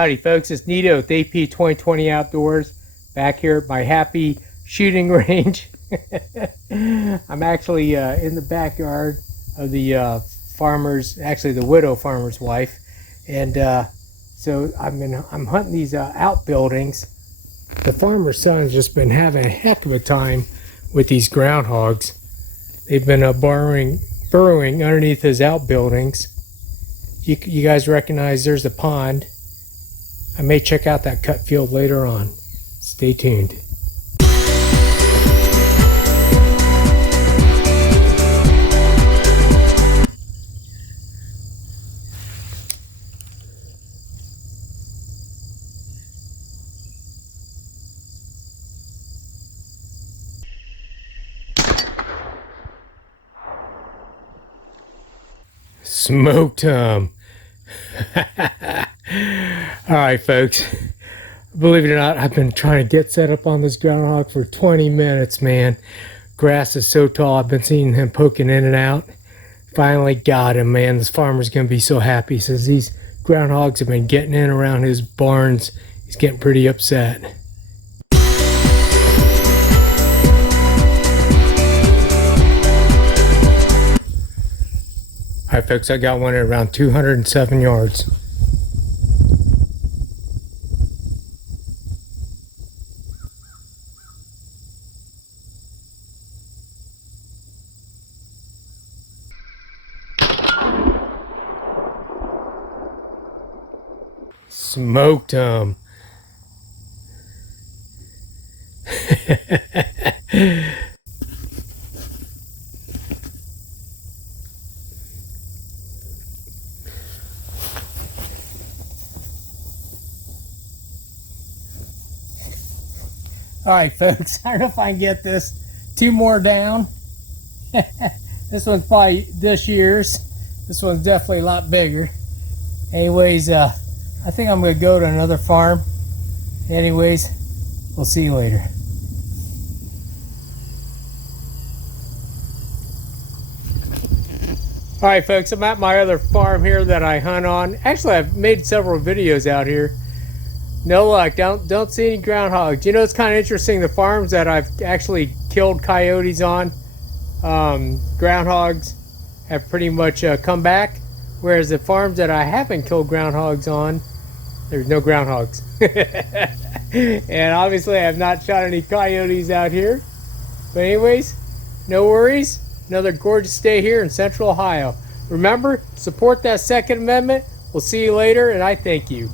Howdy folks, it's Nito with AP 2020 Outdoors, back here at my happy shooting range. I'm actually in the backyard of the farmer's, actually the widow farmer's wife, and so I'm hunting these outbuildings. The farmer's son's just been having a heck of a time with these groundhogs. They've been burrowing underneath his outbuildings. You guys recognize there's a pond. I may check out that cut field later on. Stay tuned. Smoked him. Alright folks, believe it or not, I've been trying to get set up on this groundhog for 20 minutes, man. Grass is so tall, I've been seeing him poking in and out. Finally got him, man. This farmer's gonna be so happy. He says these groundhogs have been getting in around his barns. He's getting pretty upset. Alright folks, I got one at around 207 yards. Smoked him. Alright folks, I don't know if I can get this. Two more down. This one's probably this year's. This one's definitely a lot bigger. Anyways, I think I'm going to go to another farm. Anyways, we'll see you later. Alright folks, I'm at my other farm here that I hunt on. Actually, I've made several videos out here. No luck, don't see any groundhogs. You know, it's kind of interesting, the farms that I've actually killed coyotes on, groundhogs have pretty much come back. Whereas the farms that I haven't killed groundhogs on, there's no groundhogs. And obviously I have not shot any coyotes out here. But anyways, no worries. Another gorgeous day here in Central Ohio. Remember, support that Second Amendment. We'll see you later, and I thank you.